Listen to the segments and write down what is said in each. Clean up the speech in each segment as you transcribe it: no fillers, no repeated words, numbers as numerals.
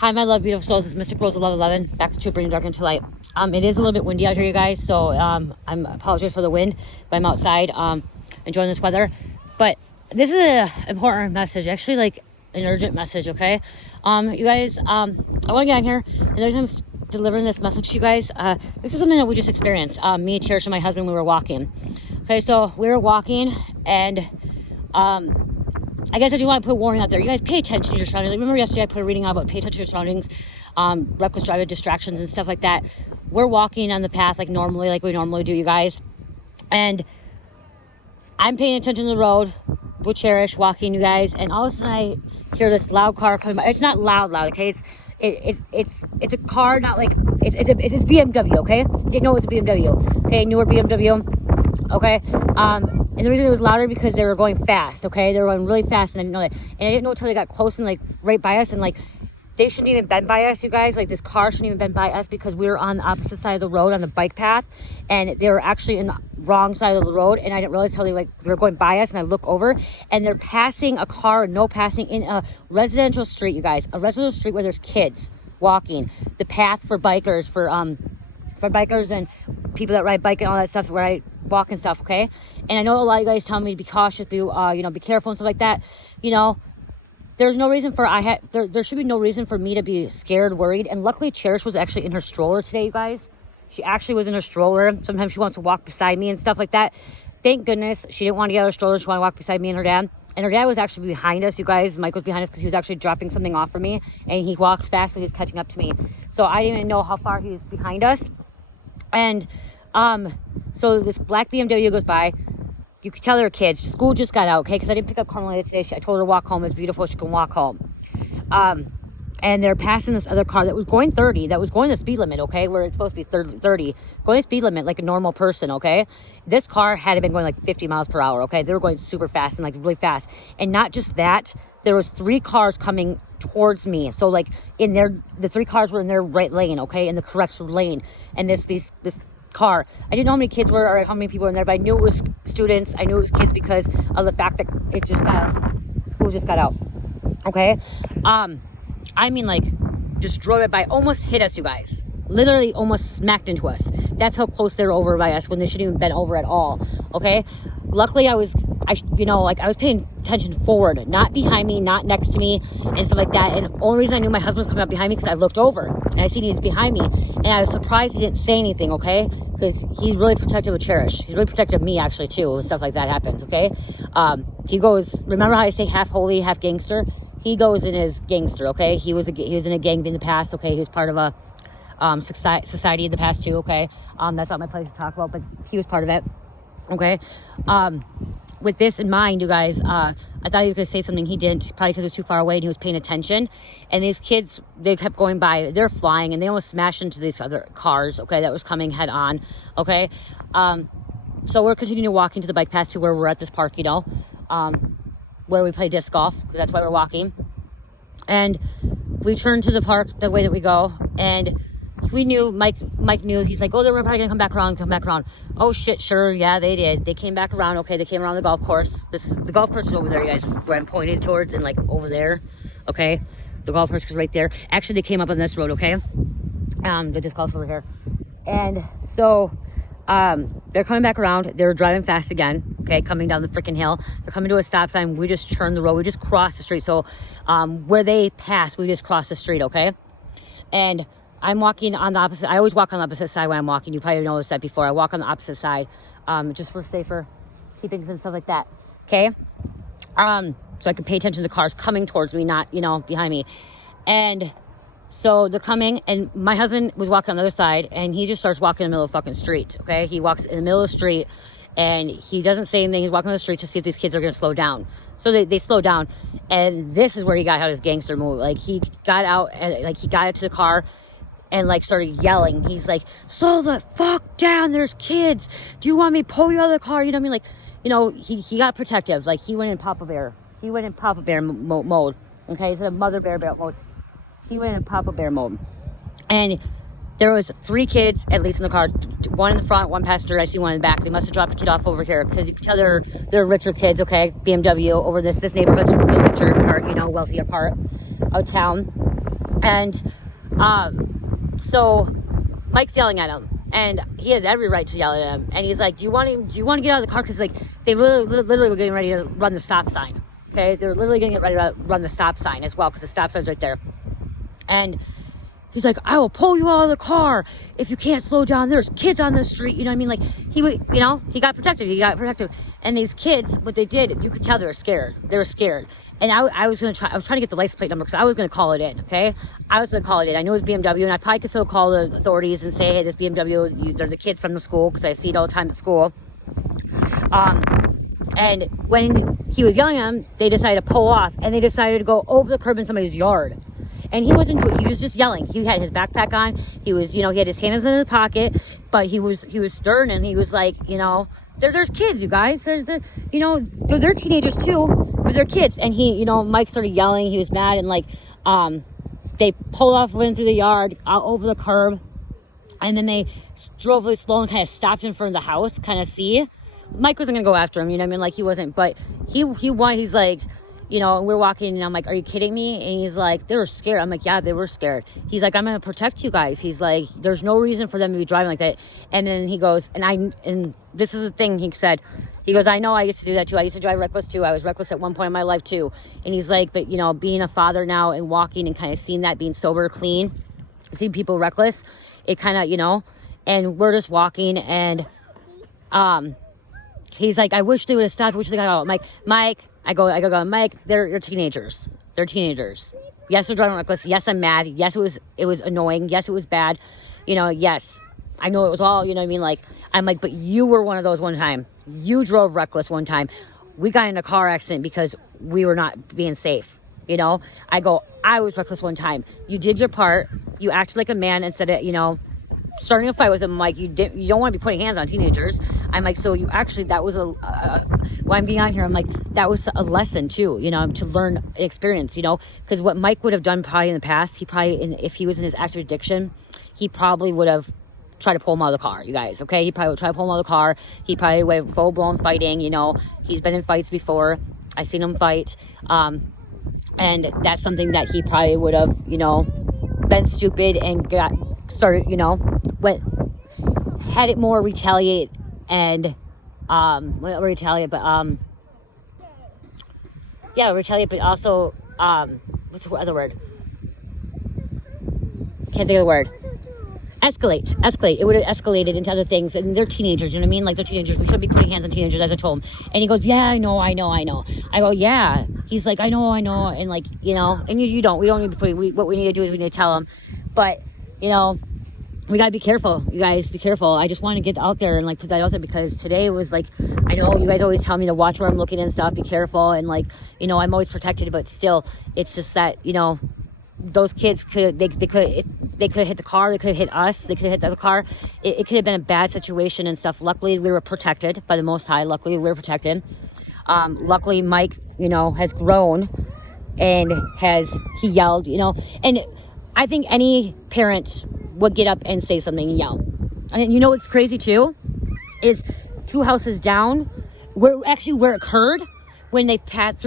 Hi, my love, beautiful souls. It's Mystic Rose 1111. Back to bringing dark into light. It is a little bit windy out here, you guys. So I'm apologize for the wind, but I'm outside enjoying this weather. But this is an important message, actually, like an urgent message. Okay, you guys. I want to get on here, and there's I'm delivering this message to you guys. This is something that we just experienced. Me, Cherish, and my husband, we were walking. Okay, so we were walking, and I guess I do want to put a warning out there. You guys pay attention to your surroundings. Like, remember yesterday I put a reading out about pay attention to your surroundings, reckless driving, distractions, and stuff like that. We're walking on the path like normally, like we normally do, you guys. And I'm paying attention to the road with Cherish, walking, you guys. And all of a sudden I hear this loud car coming by. It's not loud, okay? It's a car, not like, it's BMW, okay? Didn't know it was a BMW, okay? Newer BMW, okay? And the reason it was louder because they were going fast, okay? They were going really fast, and I didn't know that. And I didn't know until they got close and like right by us, and like they shouldn't even been by us, you guys. Like this car shouldn't even been by us because we were on the opposite side of the road on the bike path, and they were actually in the wrong side of the road. And I didn't realize until they were going by us, and I look over, and they're passing a car, no passing, in a residential street, you guys. A residential street where there's kids walking. The path for bikers, for bikers and people that ride bike and all that stuff, where I walk and stuff, okay? And I know a lot of you guys tell me to be cautious, be be careful and stuff like that. There's no reason for there should be no reason for me to be scared, worried. And luckily Cherish was actually in her stroller today, you guys. She actually was in her stroller. Sometimes she wants to walk beside me and stuff like that. Thank goodness she didn't want to get out of her stroller. She wanted to walk beside me and her dad. And her dad was actually behind us, you guys. Mike was behind us because he was actually dropping something off for me. And he walks fast, so he's catching up to me. So I didn't even know how far he was behind us. And so this black BMW goes by. You could tell they're kids. School just got out, okay? Because I didn't pick up Carmelita today. I told her to walk home. It's beautiful. She can walk home. And they're passing this other car that was going 30, that was going the speed limit, okay? Where it's supposed to be 30. Going the speed limit like a normal person, okay? This car had been going like 50 miles per hour, okay? They were going super fast and like really fast. And not just that, there was 3 cars coming towards me. So like the 3 cars were in their right lane, okay? In the correct lane. And this car, I didn't know how many kids were or how many people were in there, but I knew it was students. I knew it was kids because of the fact that school just got out, okay? I mean, like, just drove it by, almost hit us, you guys. Literally almost smacked into us. That's how close they were over by us when they shouldn't even been over at all, okay? Luckily, I was paying attention forward, not behind me, not next to me, and stuff like that. And the only reason I knew my husband was coming up behind me because I looked over, and I seen he was behind me, and I was surprised he didn't say anything, okay? Because he's really protective of Cherish. He's really protective of me, actually, too, when stuff like that happens, okay? He goes, remember how I say half holy, half gangster? He goes in as gangster, okay? He was in a gang in the past, okay? He was part of a society in the past too, okay? That's not my place to talk about, but he was part of it, okay? With this in mind, you guys, I thought he was gonna say something. He didn't, probably because it was too far away and he was paying attention. And these kids, they kept going by. They're flying and they almost smashed into these other cars, okay, that was coming head on, okay? So we're continuing to walk into the bike path to where we're at this park, where we play disc golf, because that's why we're walking. And we turned to the park the way that we go, and we knew, Mike knew, he's like, oh, they're probably gonna come back around. Oh shit, sure, yeah, they did. They came back around, okay, they came around the golf course. The golf course is over there, you guys, where I'm pointed towards, and like over there, okay? The golf course is right there. Actually, they came up on this road, okay? The disc golf's over here. And so, they're coming back around. They're driving fast again, okay, coming down the freaking hill. They're coming to a stop sign. We just turned the road. We just crossed the street. So where they passed, we just crossed the street, okay? And I'm walking on the opposite. I always walk on the opposite side when I'm walking. You probably noticed that before. I walk on the opposite side just for safer keepings and stuff like that, okay? So I can pay attention to the cars coming towards me, not, behind me. And so they're coming, and my husband was walking on the other side, and he just starts walking in the middle of the fucking street, okay? He walks in the middle of the street, and he doesn't say anything. He's walking on the street to see if these kids are going to slow down. So they slow down, and this is where he got out his gangster move. Like, he got out, and like, he got into the car, and like, started yelling. He's like, slow the fuck down, there's kids. Do you want me to pull you out of the car? You know what I mean? Like, he got protective. Like, he went in Papa Bear. He went in Papa Bear mode, okay? Instead of Mother Bear mode. He went in Papa Bear mode. And there was 3 kids, at least in the car. 1 in the front, 1 passenger. I see 1 in the back. They must have dropped a kid off over here, because you can tell they're richer kids, okay? BMW over this neighborhood's the richer part, wealthier part of town. And so Mike's yelling at him, and he has every right to yell at him. And he's like, do you want to get out of the car? Because like they literally were getting ready to run the stop sign. Okay, they're literally getting ready to run the stop sign as well, because the stop sign's right there. And he's like, I will pull you out of the car if you can't slow down. There's kids on the street. You know what I mean? Like, he got protective. And these kids, what they did, you could tell they were scared. And I was trying to get the license plate number, because I was going to call it in, okay? I was going to call it in. I knew it was BMW, and I probably could still call the authorities and say, hey, this BMW, they're the kids from the school, because I see it all the time at school. And when he was yelling at them, they decided to pull off, and they decided to go over the curb in somebody's yard. And he was just yelling. He had his backpack on. He was, he had his hands in his pocket, but he was stern, and he was like, there's kids, you guys. They're teenagers too, but they're kids. And Mike started yelling. He was mad, and like, they pulled off, went through the yard, out over the curb, and then they drove really slow and kind of stopped in front of the house, kind of see. Mike wasn't gonna go after him, like he wasn't, but he's like, we're walking, and I'm like, are you kidding me? And he's like, they were scared. I'm like, yeah, they were scared. He's like, I'm gonna protect you guys. He's like, there's no reason for them to be driving like that. And then he goes, and this is the thing he said. He goes, I know I used to do that too. I used to drive reckless too. I was reckless at one point in my life too. And he's like, but being a father now and walking and kind of seeing that, being sober, clean, seeing people reckless, it kind of, and we're just walking, and he's like, I wish they would have stopped. I wish they got out. I'm like, Mike, I go, Mike, they're teenagers. They're teenagers. Yes, they're driving reckless. Yes, I'm mad. Yes, it was annoying. Yes, it was bad. Yes, I know it was all, like, I'm like, but you were one of those one time. You drove reckless one time. We got in a car accident because we were not being safe. I go, I was reckless one time. You did your part. You acted like a man instead of, starting a fight with him. I'm like, you don't want to be putting hands on teenagers. I'm like, so you actually, that was while I'm being on here, I'm like, that was a lesson too, to learn experience, because what Mike would have done probably in the past, if he was in his active addiction, he probably would have tried to pull him out of the car, you guys, okay? He probably would try to pull him out of the car. He probably went full-blown fighting, he's been in fights before. I've seen him fight, and that's something that he probably would have, been stupid and got started, had it more retaliate and retaliate, but retaliate, but also what's the other word? Can't think of the word. Escalate. It would have escalated into other things, and they're teenagers, you know what I mean? Like, they're teenagers. We should be putting hands on teenagers, as I told him. And he goes, yeah, I know. I go, yeah. He's like, I know. And like, and you don't. We don't need to put. What we need to do is we need to tell him. But we gotta be careful, you guys. Be careful. I just want to get out there and like put that out there, because today was like, I know you guys always tell me to watch where I'm looking and stuff. Be careful, and like, I'm always protected, but still, it's just that those kids could have hit the car. They could have hit us. They could have hit the other car. It could have been a bad situation and stuff. Luckily, we were protected by the Most High. Luckily, we were protected. Luckily, Mike, has grown and he yelled, and I think any parent would get up and say something and yell. And what's crazy too is 2 houses down, where it occurred, when they passed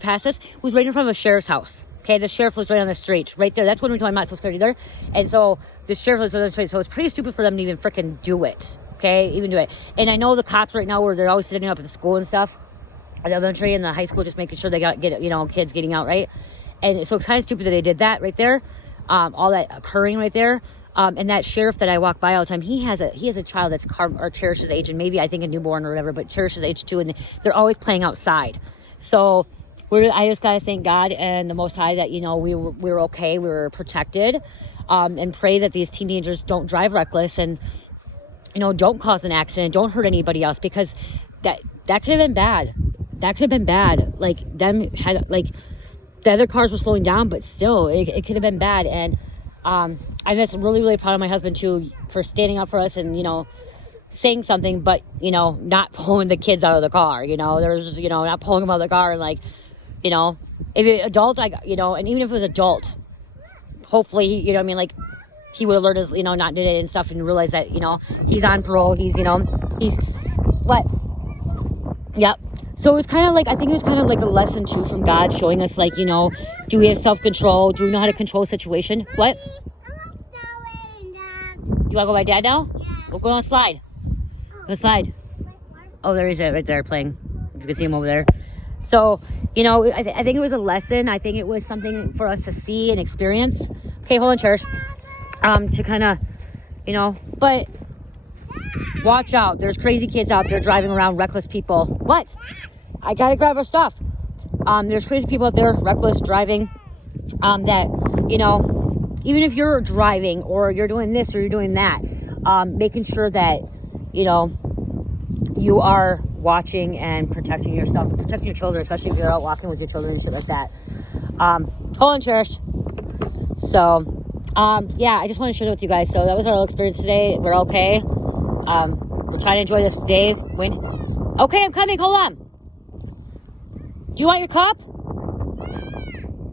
past us, was right in front of a sheriff's house. Okay, the sheriff was right on the street, right there. That's when we told him I'm not so scared either. And so the sheriff was right on the street. So it's pretty stupid for them to even freaking do it. Okay, even do it. And I know the cops right now, where they're always sitting up at the school and stuff, at the elementary and the high school, just making sure they get kids getting out, right? And so it's kind of stupid that they did that right there. All that occurring right there. And that sheriff that I walk by all the time, he has a child that's Cherish's age, and maybe I think a newborn or whatever, but Cherish's age too, and they're always playing outside. So I just gotta thank God and the Most High that we were okay, we were protected, and pray that these teenagers don't drive reckless and don't cause an accident, don't hurt anybody else, because that could have been bad. That could have been bad. Like, the other cars were slowing down, but still, it could have been bad. And I'm just really, really proud of my husband too, for standing up for us and saying something, but not pulling the kids out of the car. There's not pulling them out of the car, and like, if it adult, and even if it was adult, hopefully, like, he would have learned his, not did it and stuff, and realize that, he's on parole, he's what? Yep. So it's kind of like, I think it was kind of like a lesson too from God, showing us like, you know, do we have self-control? Do we know how to control a situation? What? You want to go by Dad now? Yeah. We'll go on a slide. Go slide. Oh, there he is right there playing. If you can see him over there. So, you know, I think it was a lesson. I think it was something for us to see and experience. Okay, hold on, church. To kind of, you know, but watch out. There's crazy kids out there driving around, reckless people. What? I got to grab our stuff. There's crazy people out there, reckless driving, that, you know, even if you're driving or you're doing this or you're doing that, making sure that, you know, you are watching and protecting yourself, protecting your children, especially if you're out walking with your children and shit like that. Hold on, cherish. So, yeah, I just want to share that with you guys. So that was our little experience today. We're okay. We're trying to enjoy this day. Wind. Okay, I'm coming. Hold on. Do you want your cup?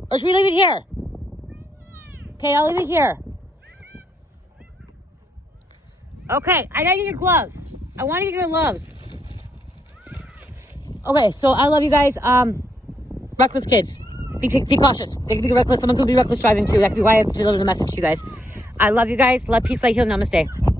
Or should we leave it here? Okay, I'll leave it here. Okay, I gotta get your gloves. I want to get your gloves. Okay, so I love you guys. Reckless kids. Be cautious. They can be reckless. Someone could be reckless driving too. That could be why I delivered the message to you guys. I love you guys. Love, peace, light, healing. Namaste.